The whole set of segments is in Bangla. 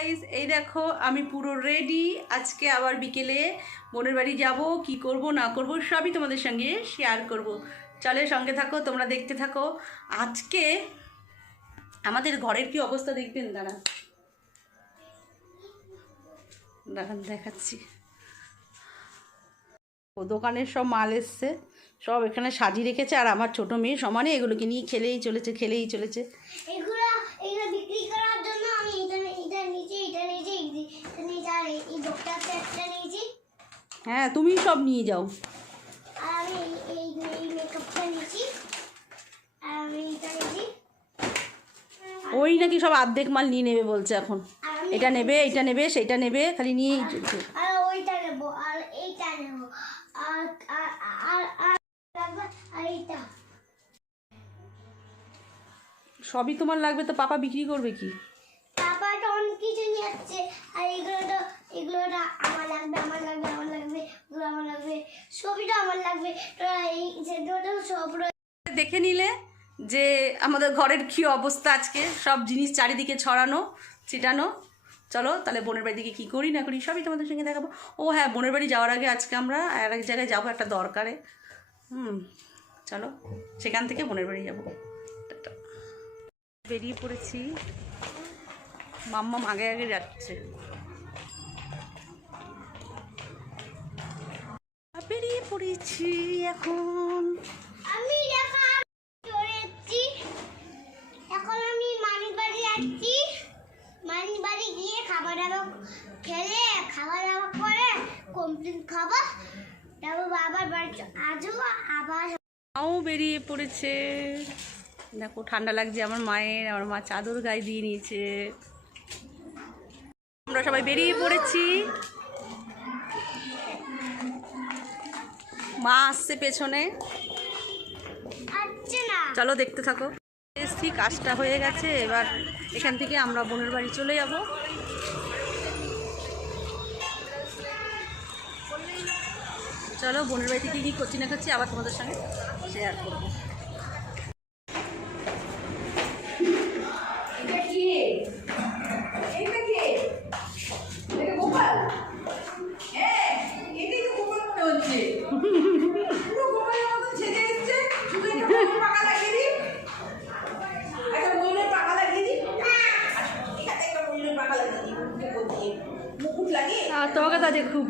Guys, এই দেখো আমি পুরো রেডি আজকে আবার বিকেলে বোনের বাড়ি যাব কি করব না করব সবই তোমাদের সঙ্গে শেয়ার করব। চলে সঙ্গে থাকো তোমরা দেখতে থাকো। আজকে আমাদের ঘরের কি অবস্থা দেখবেন? দাঁড়া দাঁড়ান দেখাচ্ছি। ও দোকানের সব মাল এসছে সব এখানে সাজিয়ে রেখেছে আর আমার ছোট মেয়ে সমানে এগুলোকে নিয়ে খেলেই চলেছে খেলেই চলেছে এগুলো এগুলো বিক্রি করার জন্য আমি এটা এটা নিয়েছি এটা নিয়েছি এটা নিয়েছি আর এই- এই বকটা একটা নিয়েছি হ্যাঁ তুমি সব নিয়ে যাও। আমি এই এই এই মেকআপটা নিয়েছি। আমি এটা নিয়েছি। ওই নাকি সব অর্ধেক মাল নিয়ে নেবে বলছে এখন। এটা নেবে এটা নেবে সেটা নেবে খালি নিয়েই চলছে। আর ওইটা নেব আর এইটা নেব। আর আর আর আর লাগবে আর এইটা। সবই তোমার লাগবে তো পাপা বিক্রি করবে কি? তারপরটা অনেক কিছু নিয়ে যাচ্ছে আর এগুলো তো এগুলোটা আমার লাগবে আমার লাগবে। এগুলো সবইটা আমার লাগবে। দেখে নিলে যে আমাদের ঘরের কি অবস্থা আজকে। সব জিনিস চারিদিকে ছড়ানো, ছিটানো। চলো, তাহলে বোনের বাড়ি দিকে কী করি না করি, সবই তোমাদের সঙ্গে দেখাবো। ও হ্যাঁ বোনের বাড়ি যাওয়ার আগে আজকে আমরা আর এক জায়গায় যাব একটা দরকারে। হুম, চলো, সেখান থেকে বোনের বাড়ি যাব। বেরিয়ে পড়েছি। মাম্মাম আগে আগে যাচ্ছে বেরিয়ে পড়েছি এখন। আমি এখন চলে এসেছি এখন আমি মানির বাড়ি যাচ্ছি। মানির বাড়ি গিয়ে খাবার দাবার খেলে খাবার দাবার করে কমপ্লিট খাব। তারপর বাবার বাড়ি আসব আবার মাও বেরিয়ে পড়েছে। দেখো ঠান্ডা লাগছে আমার মায়ের। আমার মা চাদর গায়ে দিয়ে নিয়েছে। আমরা সবাই বেরিয়ে পড়েছি। মা আসছে পেছনে। চলো দেখতে থাকো। এসছি কাজটা হয়ে গেছে এবার এখান থেকে আমরা বোনের বাড়ি চলে যাব। চলো বোনের বাড়ি থেকে কী করছি না করছি আবার তোমাদের সঙ্গে শেয়ার করব।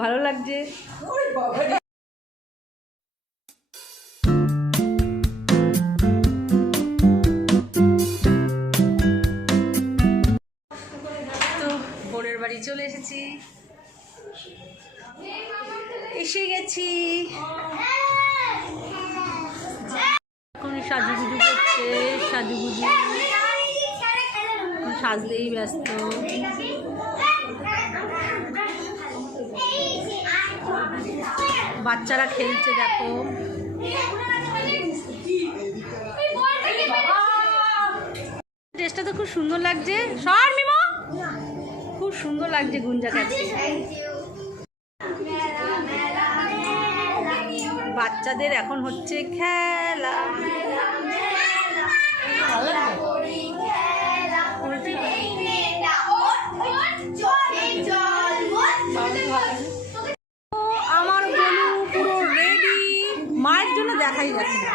ভালো লাগছে। বোনের বাড়ি চলে এসেছি। এসে গেছি। এখন সাজুগুজু করছে সাজুগুজু। সাজতেই ব্যস্ত। বাচ্চারা খেলছে, দেখো। ড্রেসটা তো খুব সুন্দর লাগছে। সর, মিমো। খুব সুন্দর লাগছে গুঞ্জা কাছে বাচ্চাদের এখন হচ্ছে খেলা। দেখাই যাচ্ছে না।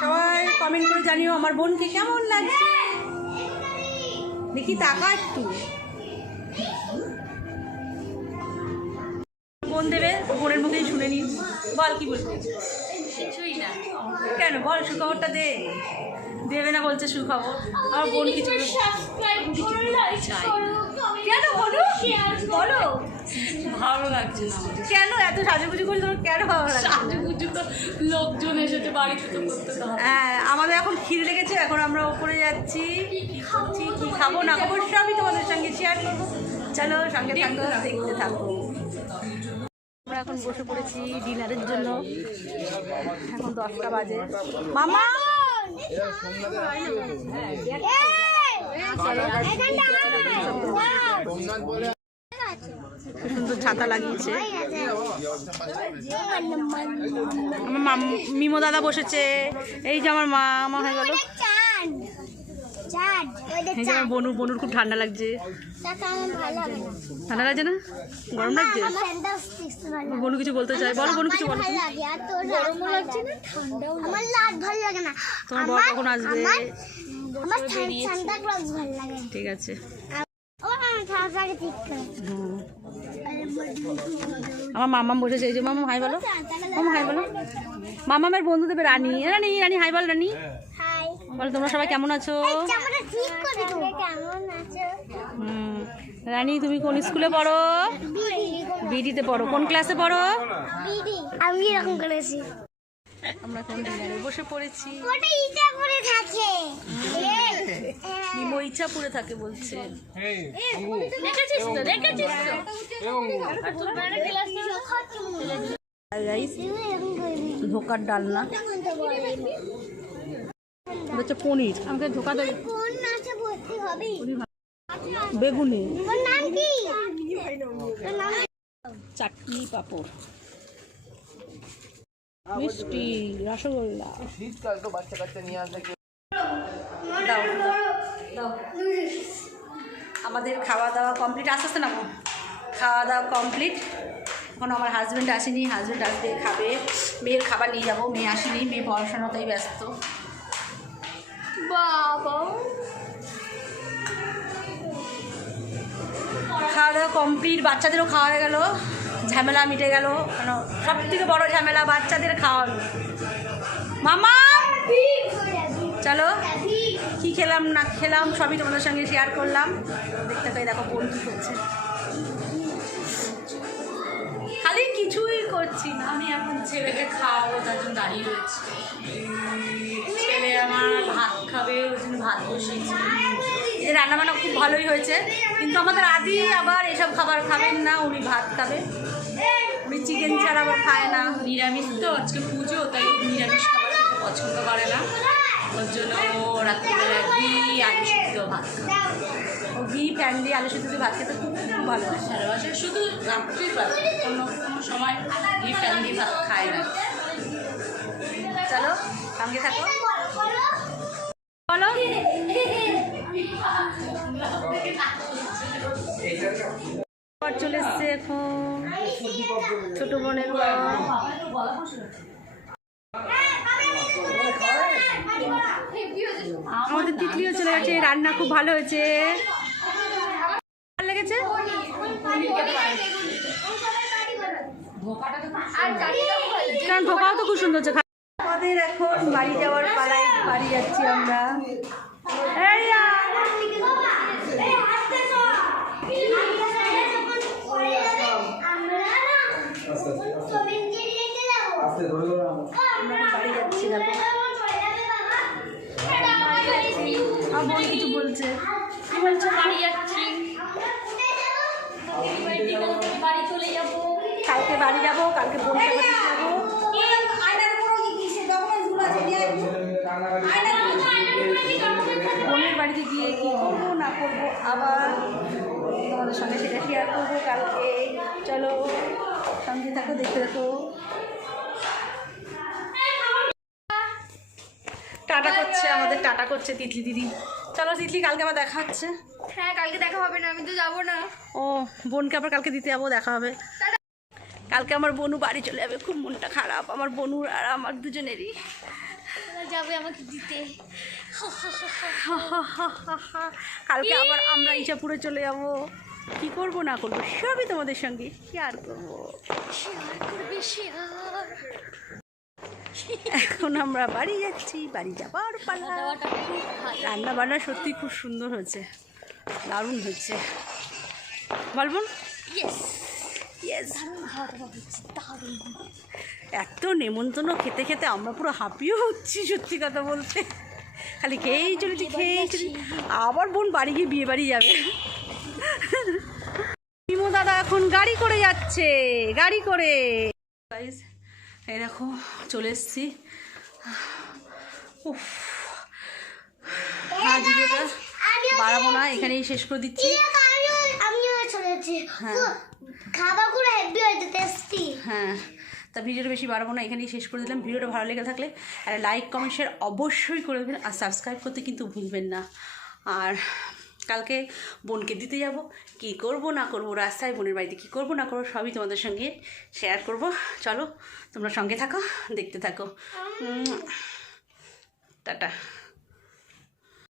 সবাই কমেন্ট করে জানিও আমার বোনকে কেমন লাগছে। দেখি তাকা একটু। বোন দেবে বোনের মুখেই শুনে নি বল কি বলবি? কিছুই না। কেন? বল সুখবরটা দে। দেবে না বলছে সুখবর। আমার বোন কিছু কেন বলো? বলো। ভালো লাগছে না কেন এত সাজুগুজু করে তোমার কেন ভালো লাগছে? সাজুগুজু তো লোকজন এসেছে বাড়িতে তো করতে হ্যাঁ আমাদের এখন খিদে লেগেছে এখন আমরা ওপরে যাচ্ছি। কি খাচ্ছি কি খাব না খাব সবই তোমাদের সঙ্গে শেয়ার করব। চলো সঙ্গে থাকো দেখতে থাকো। আমরা এখন বসে পড়েছি ডিনারের জন্য। এখন দশটা বাজে। মামা! সুন্দর ছাতা লাগিয়েছে। আমার মাম- মিমো দাদা বসেছে। এই যে আমার মা, আমার হয়ে গেল। চাঁদ ওইটা এই যে আমার বনু বনুর খুব ঠান্ডা লাগছে। চাঁদ আমার ভালো লাগে না। ঠান্ডা লাগছে না? গরম লাগছে? বনু কিছু বলতে চাই বলো বনু কিছু বলো। তোমার বর কখন আসবে? ঠিক আছে। আমার মামাম বসেছে। এই যে মামা হাই বলো। মামা হাই বলো। মামামের বন্ধু দেবে রানী রানী রানী হাই বল রানী। হাই বলো তোমরা সবাই কেমন আছো? জামাটা ঠিক করে তো কেমন আছো? হুম। রানী তুমি কোন স্কুলে পড়ো? বিডিতে পড়ো। কোন ক্লাসে পড়ো? আমি এরকম করেছি। আমরা কোন ডিনারে বসে পড়েছি? ওটা ইটা থাকে। নিমো ইচ্ছা পড়ে থাকে বলছে। দেখেছিস তো দেখেছিস তো। ধোকার ডালনা। হচ্ছে পনির। আমাকে ধোকা দেবে। কোন নাচে ভর্তি হবি? বেগুনি। তোর নাম কি? তোর নাম চাটনি পাঁপড়। মিষ্টি রসগোল্লা। শীতকাল তো বাচ্চা কাচ্চা নিয়ে দাও দাও। আমাদের খাওয়া দাওয়া কমপ্লিট আস্তে আস্তে নামো। খাওয়া দাওয়া কমপ্লিট এখন আমার হাজব্যান্ড আসেনি। হাজব্যান্ড আসবে খাবে। মেয়ের খাবার নিয়ে যাব। মেয়ে আসেনি মেয়ে পড়াশোনাতেই ব্যস্ত। খাওয়া দাওয়া কমপ্লিট বাচ্চাদেরও খাওয়া হয়ে গেল, ঝামেলা মিটে গেল, কেন? সব থেকে বড় ঝামেলা বাচ্চাদের খাওয়ানো। মামা চলো, কি খেলাম না খেলাম সবই তোমাদের সঙ্গে শেয়ার করলাম। দেখতে পাই দেখো বোন কী করছে খালি কিছুই করছি না। আমি এখন ছেলেকে খাওয়াবো, তার জন্য দাঁড়িয়ে রয়েছি। ছেলে আমার ভাত খাবে ওই জন্য ভাত বসিয়েছি। এই রান্নাবান্না খুব ভালোই হয়েছে। কিন্তু আমাদের আদি আবার এসব খাবার খাবেন না উনি ভাত খাবে। উনি চিকেন ছাড়া আবার খায় না। নিরামিষ তো আজকে পুজো তাই নিরামিষ খাবার খেতে পছন্দ করে না। ওর জন্য ও রাত্রিবেলা ঘি আলু সিদ্ধ ভাত ও ঘি ফ্যান দিয়ে আলু সিদ্ধ দিয়ে ভাত খেতে খুব খুব ভালোবাসে ভালোবাসে শুধু রাত্রিবেলা অন্য কোনো সময় ঘি ফ্যান দিয়ে ভাত খায় না। চলো সঙ্গে থাকো। বলো। চলে এসছে এখন। ছোট বোনের আমাদের তিতলিও চলে গেছে রান্না খুব ভালো হয়েছে। ভালো লেগেছে? কারণ ধোকাও তো খুব সুন্দর হচ্ছে। আমাদের এখন বাড়ি যাওয়ার পালায় বাড়ি যাচ্ছি আমরা। বাড়ি যাচ্ছি আমার কিছু বলছে কি বলছো বাড়ি যাচ্ছি বাড়ি চলে যাব কালকে বাড়ি যাব কালকে বাড়ি যাব বোনের বাড়িতে গিয়ে কি করব আবার তোমাদের সঙ্গে সেটা শেয়ার করব কালকে। চলো সঙ্গে থাকো দেখতে থাকো। টাটা করছে আমাদের টাটা করছে তিতলি দিদি। চলো তিতলি কালকে আবার দেখা হচ্ছে। হ্যাঁ কালকে দেখা হবে না আমি তো যাব না। ও বোনকে আবার কালকে দিতে যাব দেখা হবে। কালকে আমার বনু বাড়ি চলে যাবে খুব মনটা খারাপ। আমার বনুর আর আমার দুজনেরই। যাবে আমাকে দিতে। কালকে আবার আমরা ইচ্ছাপুরে চলে যাব। কি করব না করব? সবই তোমাদের সঙ্গে। শেয়ার করব? এখন আমরা বাড়ি যাচ্ছি বাড়ি যাবার পালা। রান্না বান্না সত্যি খুব সুন্দর হয়েছে দারুণ হয়েছে। বলবুন ইয়েস এত নেমন্তন্ন খেতে খেতে আমরা পুরো হাঁপিয়ে হচ্ছি সত্যি কথা বলতে। খালি খেয়েই চলেছি খেয়েই চলেছি। আবার বোন বাড়ি গিয়ে বিয়ে বাড়ি যাবে। ইমো দাদা এখন গাড়ি করে যাচ্ছে গাড়ি করে। এই দেখো চলে এসছি। উফ। হ্যাঁ ভিডিওটা বাড়াবো না এখানেই শেষ করে দিচ্ছি। খাওয়া করে হেভি হয়েছে টেস্টি হ্যাঁ তা ভিডিওটা বেশি বাড়াবো না এখানেই শেষ করে দিলাম। ভিডিওটা ভালো লেগে থাকলে আর লাইক কমেন্ট শেয়ার অবশ্যই করে দেবেন আর সাবস্ক্রাইব করতে কিন্তু ভুলবেন না। আর কালকে বোনকে দিতে যাব। কি করব না করব রাস্তায় বোনের বাড়িতে কি করব না করব সবই তোমাদের সঙ্গে শেয়ার করব। চলো তোমরা সঙ্গে থাকো দেখতে থাকো। টাটা।